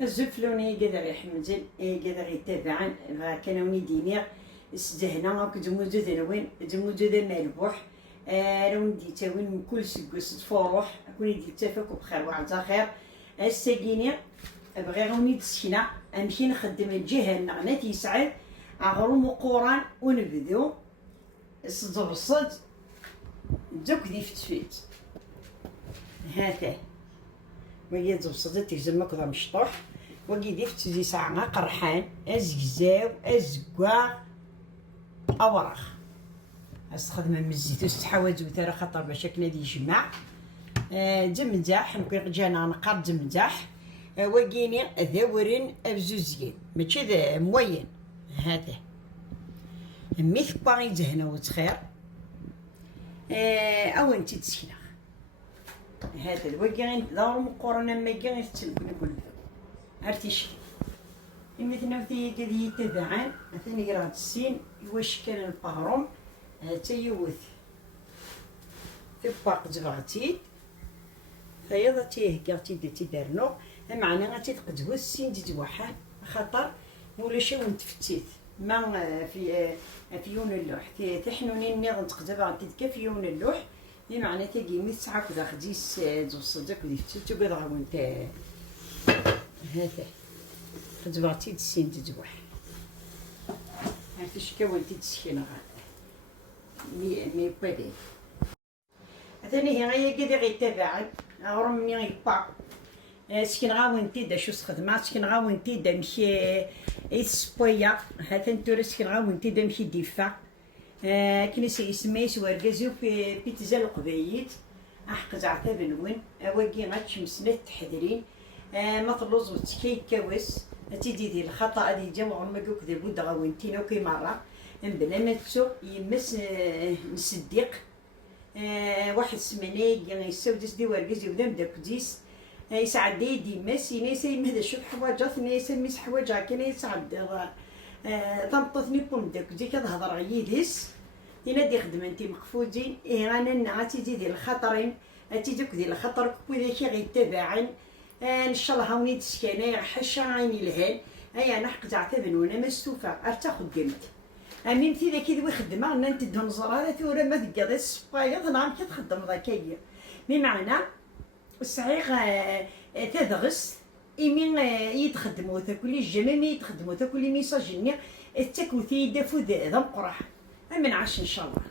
الزفلوني قدر يحمزن قدر يتابعن كانوني دينير سدهنا كدموزو ذنوين دموزو ذا مالبوح لون دي تاوين كل سكوس فروح كوني دي تفك بخير وعزا خير الساقيني بغي غوني تسكنا امشي نخدم الجهه النغنات يسعد اغروم قران ونبدو الصد دوك دي فتفيت هاته وهي تبسط تيزم كذا مشطوح وكي ديف تزي ساعة قرحان ازكزاو ازكوا اوراخ استخدم من الزيت وستحواز وثرى خاطر باش كنا دي يجمع دمزاح نكون جانا نقار دمزاح وكيني ذاورين بزوزين ماشي ذا موين هذا ميث باغي دهنا وتخير او انت تسكنا هذا الوكي دار مقارنة ما كاين تسلك نقول عرفتيش مثلا في كذي تدعان مثلا يقرا السين واش كان الباروم تيوث تباق جبعتي فيضا تيه كارتي دتي دارنو معنى غاتي تقدو السين تتوحد خاطر ولا شي ونتفتيت ما في يون اللوح تحنوني نيض تقدر غاتي في يون اللوح بمعنى تاقي متسعة كذا خديس توصدك ودي فتيتو كذا وانت هذا خدبرتي تسين تدوح عرفتي شكا وانت تسكينا مي بادي ثاني هي غير كذا غيتابعن غرم مي غيبا سكين غا وانت دا شو تخدم سكين غا وانت دا مشي اسبويا هذا نتورا سكين غا وانت دا مشي ديفا كنيسة اسميس ورقازو في بيتزا القبايت احق زعتا بنون اواكي غاتشمسنا تحذرين ما تلوز وتكي كاوس تيدي ديال الخطا هذه جمع ما كوك ذا بود غاوينتين اوكي مره بلا ما تسوق يمس نصدق واحد سمانه يسودس دي ورقازي ولا بداك ديس يسعد دي ماس ينسى مهدا شوف حوايجات ينسى ميس حوايج كان يسعد طنطتني بوم داك دي كتهضر غيديس ينادي خدمتي مقفوزين انا نعاتي ديال الخطرين تيدوك ديال الخطر كوي كي غيتابعن ان شاء الله هاوني تسكانه حشا عيني الهال اي انا حق تعتبن وانا مستوفى ارتا خدمت امين تي ذاك اللي خدمه انا انت نزر هذا ثوره ما تقضي السبايض نعم كتخدم ذاكيه بمعنى الصعيغ تدغس يمين يتخدموا كل الجميع يتخدموا كل ميساج التكوثي دافو ذا مقرح من عاش ان شاء الله.